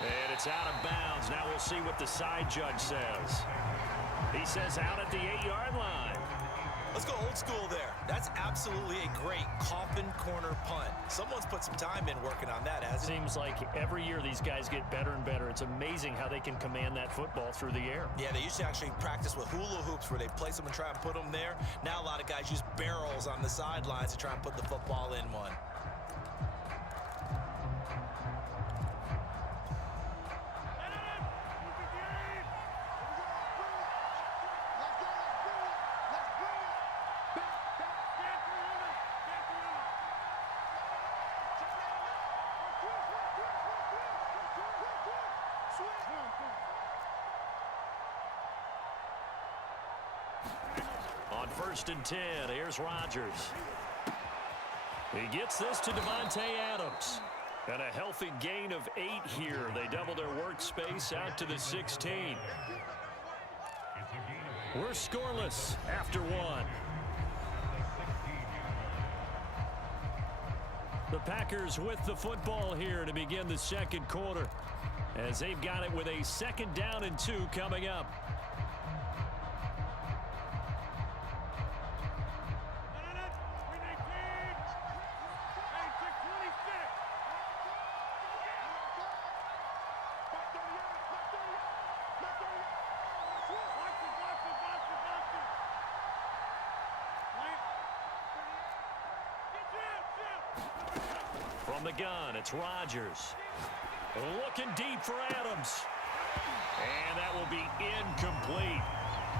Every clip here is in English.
And it's out of bounds. Now we'll see what the side judge says. He says out at the 8-yard line. Let's go old school there. That's absolutely a great coffin corner punt. Someone's put some time in working on that, hasn't it? Seems like every year these guys get better and better. It's amazing how they can command that football through the air. Yeah, they used to actually practice with hula hoops where they place them and try and put them there. Now a lot of guys use barrels on the sidelines to try and put the football in one. On 1st and 10, here's Rodgers. He gets this to Davante Adams. And a healthy gain of 8 here. They double their workspace out to the 16. We're scoreless after 1. The Packers with the football here to begin the second quarter, as they've got it with a 2nd down and 2 coming up. From the gun, it's Rodgers. Looking deep for Adams. And that will be incomplete.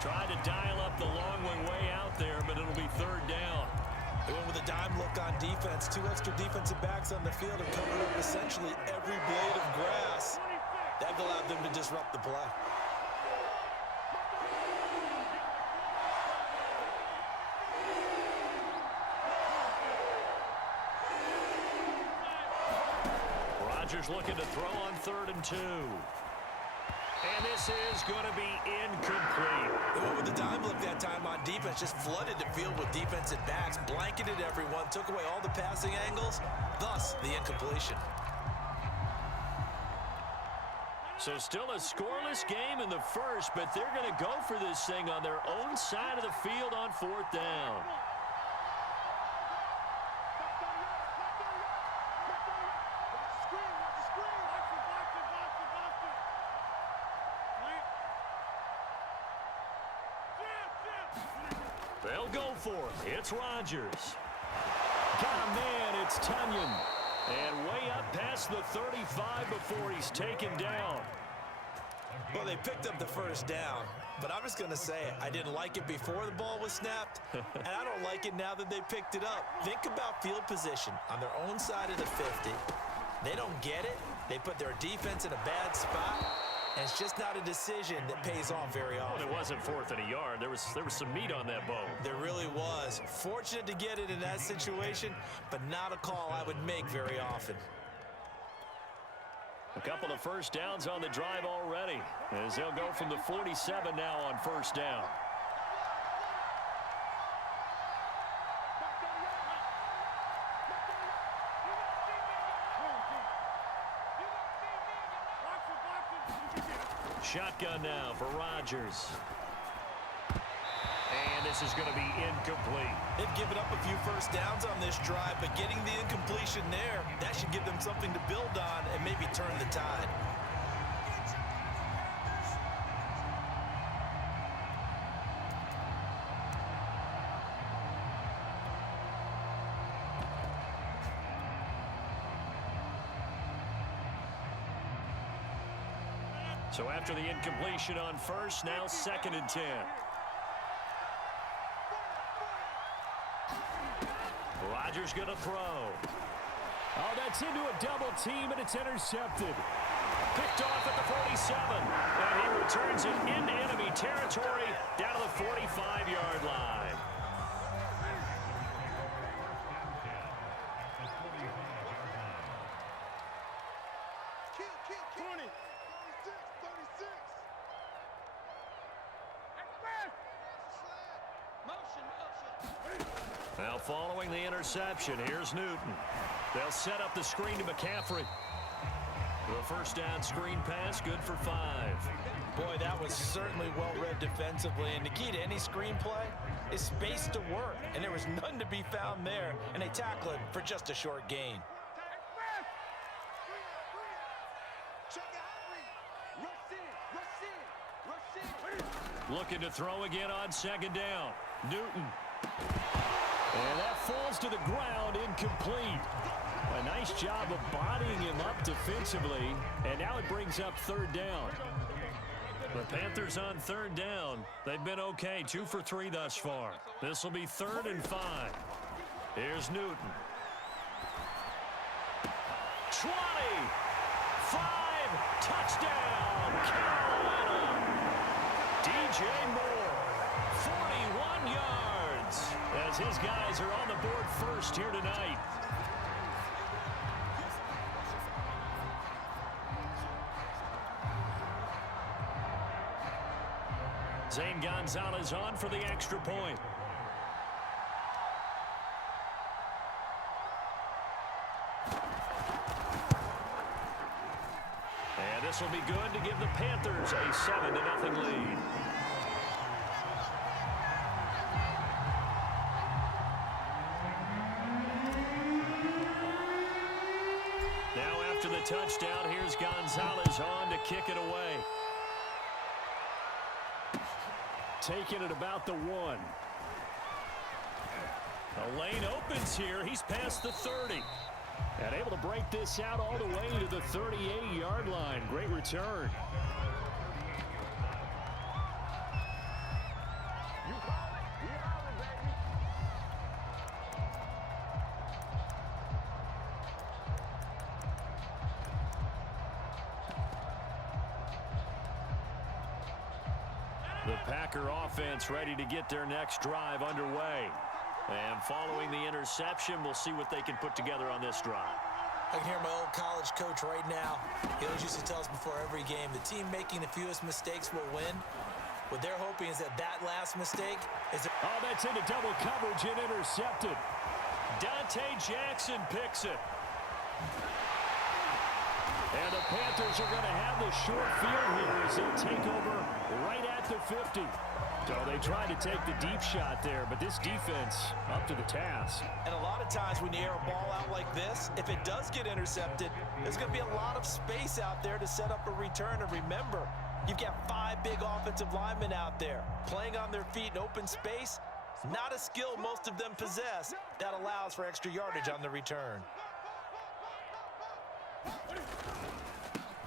Tried to dial up the long way out there, but it'll be 3rd down. They went with a dime look on defense. 2 extra defensive backs on the field and covered up essentially every blade of grass. That allowed them to disrupt the play. Rodgers looking to throw on 3rd and 2. And this is going to be incomplete. They went with the dime look that time on defense. Just flooded the field with defensive backs. Blanketed everyone. Took away all the passing angles. Thus, the incompletion. So still a scoreless game in the first, but they're going to go for this thing on their own side of the field on 4th down. They'll go for it. It's Rodgers. Got a man. It's Tunyon. And way up past the 35 before he's taken down. Well, they picked up the 1st down, but I'm just going to say I didn't like it before the ball was snapped, and I don't like it now that they picked it up. Think about field position on their own side of the 50. They don't get it. They put their defense in a bad spot. And it's just not a decision that pays off very often. Well, it wasn't 4th and a yard. There was some meat on that bone. There really was. Fortunate to get it in that situation, but not a call I would make very often. A couple of 1st downs on the drive already, as they'll go from the 47 now on 1st down. Shotgun now for Rodgers. And this is going to be incomplete. They've given up a few 1st downs on this drive, but getting the incompletion there, that should give them something to build on and maybe turn the tide. So after the incompletion on 1st, now 2nd and 10. Rodgers going to throw. Oh, that's into a double team, and it's intercepted. Picked off at the 47. And he returns it into enemy territory down to the 45-yard line. Now following the interception, here's Newton. They'll set up the screen to McCaffrey. The first down screen pass, good for 5. Boy, that was certainly well-read defensively, and the key to any screenplay is space to work, and there was none to be found there, and they tackle it for just a short gain. Looking to throw again on second down. Newton. And that falls to the ground, incomplete. A nice job of bodying him up defensively, and now it brings up third down. The Panthers on third down. They've been okay, 2 for 3 thus far. This will be 3rd and 5. Here's Newton. 20. 5. Touchdown, Carolina. DJ Moore, 41 yards, as his guys are on the board first here tonight. Zane Gonzalez on for the extra point. And this will be good to give the Panthers a 7-0 lead. Now after the touchdown, here's Gonzalez on to kick it away. Taking it about the 1. The lane opens here. He's past the 30. And able to break this out all the way to the 38-yard line. Great return. The Packer offense ready to get their next drive underway. And following the interception, we'll see what they can put together on this drive. I can hear my old college coach right now. He always used to tell us before every game, the team making the fewest mistakes will win. What they're hoping is that last mistake is... Oh, that's into double coverage and intercepted. Dante Jackson picks it. And the Panthers are going to have the short field here as they take over right at the 50. So they tried to take the deep shot there, but this defense up to the task. And a lot of times when you air a ball out like this, if it does get intercepted, there's going to be a lot of space out there to set up a return. And remember, you've got 5 big offensive linemen out there playing on their feet in open space. Not a skill most of them possess that allows for extra yardage on the return.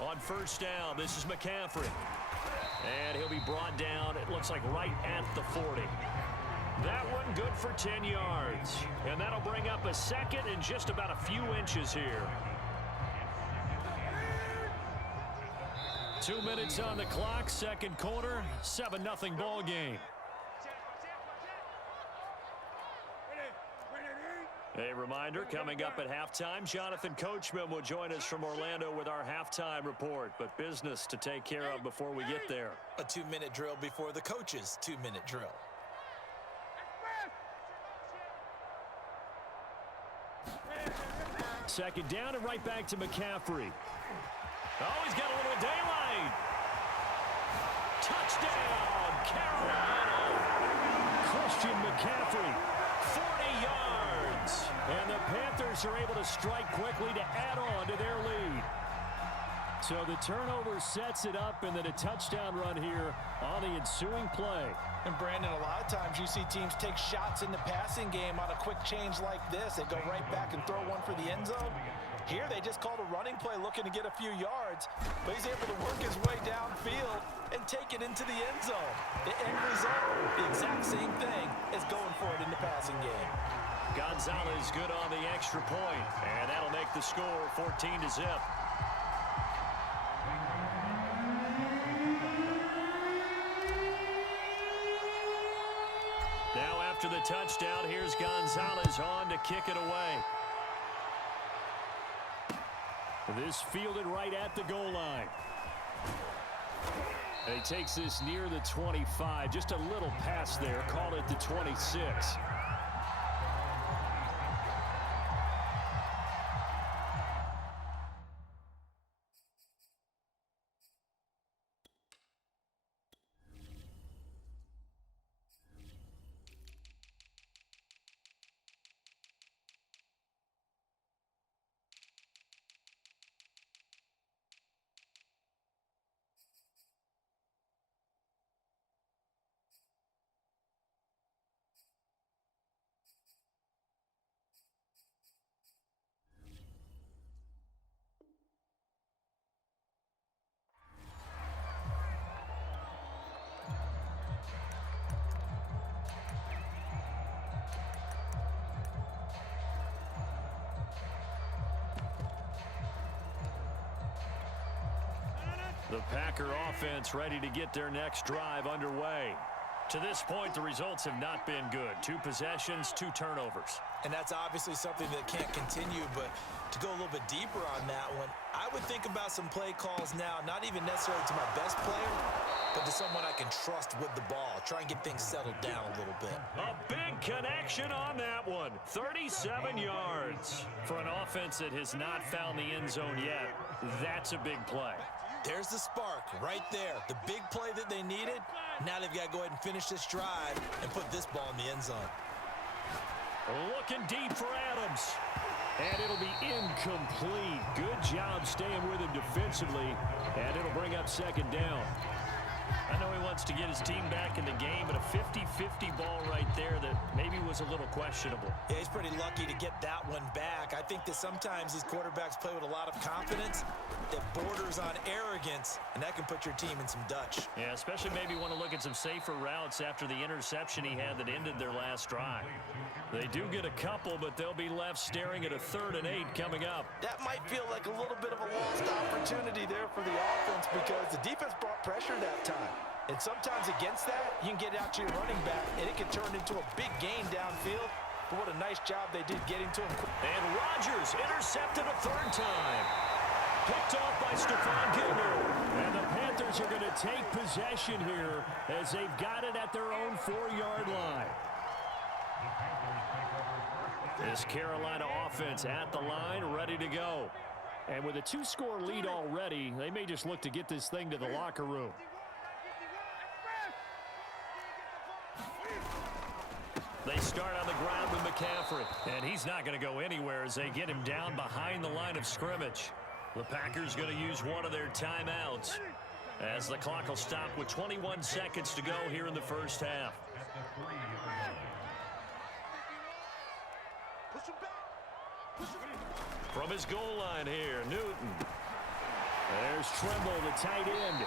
On first down, this is McCaffrey. And he'll be brought down, it looks like right at the 40. That one good for 10 yards. And that'll bring up a second and just about a few inches here. 2 minutes on the clock, second quarter, 7-0 ball game. A reminder, coming up at halftime, Jonathan Coachman will join us from Orlando with our halftime report, but business to take care of before we get there. A 2-minute drill before the coach's 2-minute drill. Second down and right back to McCaffrey. Oh, he's got a little daylight. Touchdown, Carolina. Christian McCaffrey, 40 yards. And the Panthers are able to strike quickly to add on to their lead. So the turnover sets it up, and then a touchdown run here on the ensuing play. And Brandon, a lot of times you see teams take shots in the passing game on a quick change like this. They go right back and throw one for the end zone. Here they just called a running play looking to get a few yards, but he's able to work his way downfield and take it into the end zone. The end result, the exact same thing as going for it in the passing game. Gonzalez good on the extra point, and that'll make the score 14-0. Now after the touchdown, here's Gonzalez on to kick it away. This fielded right at the goal line. And he takes this near the 25. Just a little pass there. Call it the 26. The Packer offense ready to get their next drive underway. To this point, the results have not been good. 2 possessions, 2 turnovers. And that's obviously something that can't continue, but to go a little bit deeper on that one, I would think about some play calls now, not even necessarily to my best player, but to someone I can trust with the ball. Try and get things settled down a little bit. A big connection on that one. 37 yards. For an offense that has not found the end zone yet, that's a big play. There's the spark right there. The big play that they needed. Now they've got to go ahead and finish this drive and put this ball in the end zone. Looking deep for Adams. And it'll be incomplete. Good job staying with him defensively. And it'll bring up second down. I know he wants to get his team back in the game, but a 50-50 ball right there that maybe was a little questionable. Yeah, he's pretty lucky to get that one back. I think that sometimes these quarterbacks play with a lot of confidence that borders on arrogance, and that can put your team in some Dutch. Yeah, especially maybe want to look at some safer routes after the interception he had that ended their last drive. They do get a couple, but they'll be left staring at a 3rd and 8 coming up. That might feel like a little bit of a lost opportunity there for the offense because the defense brought pressure that time. And sometimes against that, you can get out to your running back, and it can turn into a big gain downfield. But what a nice job they did getting to him. And Rodgers intercepted a 3rd time. Picked off by Stephon Gilmore. And the Panthers are going to take possession here as they've got it at their own 4-yard line. This Carolina offense at the line, ready to go. And with a 2-score lead already, they may just look to get this thing to the locker room. They start on the ground with McCaffrey, and he's not going to go anywhere as they get him down behind the line of scrimmage. The Packers going to use one of their timeouts as the clock will stop with 21 seconds to go here in the first half. From his goal line here, Newton. There's Tremble, the tight end.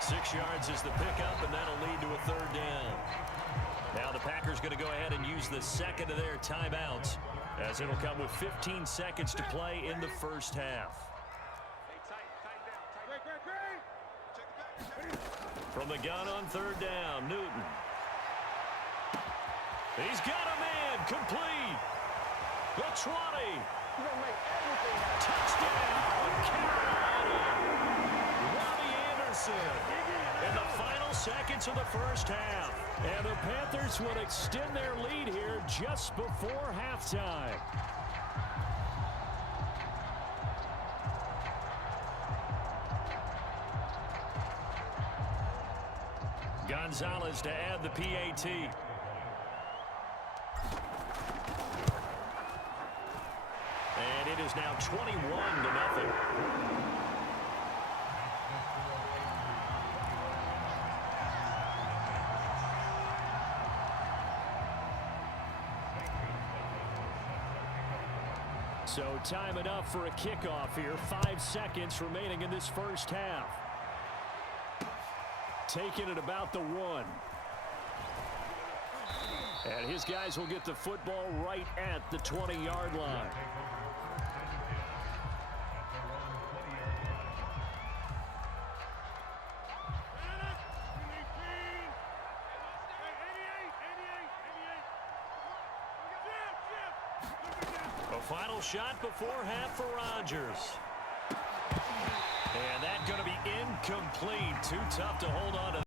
6 yards is the pickup, and that'll lead to a 3rd down. Now the Packers going to go ahead and use the second of their timeouts as it'll come with 15 seconds to play in the first half. From the gun on 3rd down, Newton. He's got a man, complete. The 20. Touchdown, Carolina. Robbie Anderson in the final seconds of the first half. And the Panthers would extend their lead here just before halftime. Gonzalez to add the PAT. And it is now 21-0. So time enough for a kickoff here. 5 seconds remaining in this first half. Taking it about the 1. And his guys will get the football right at the 20-yard line. A final shot before half for Rodgers. And that's going to be incomplete. Too tough to hold on to.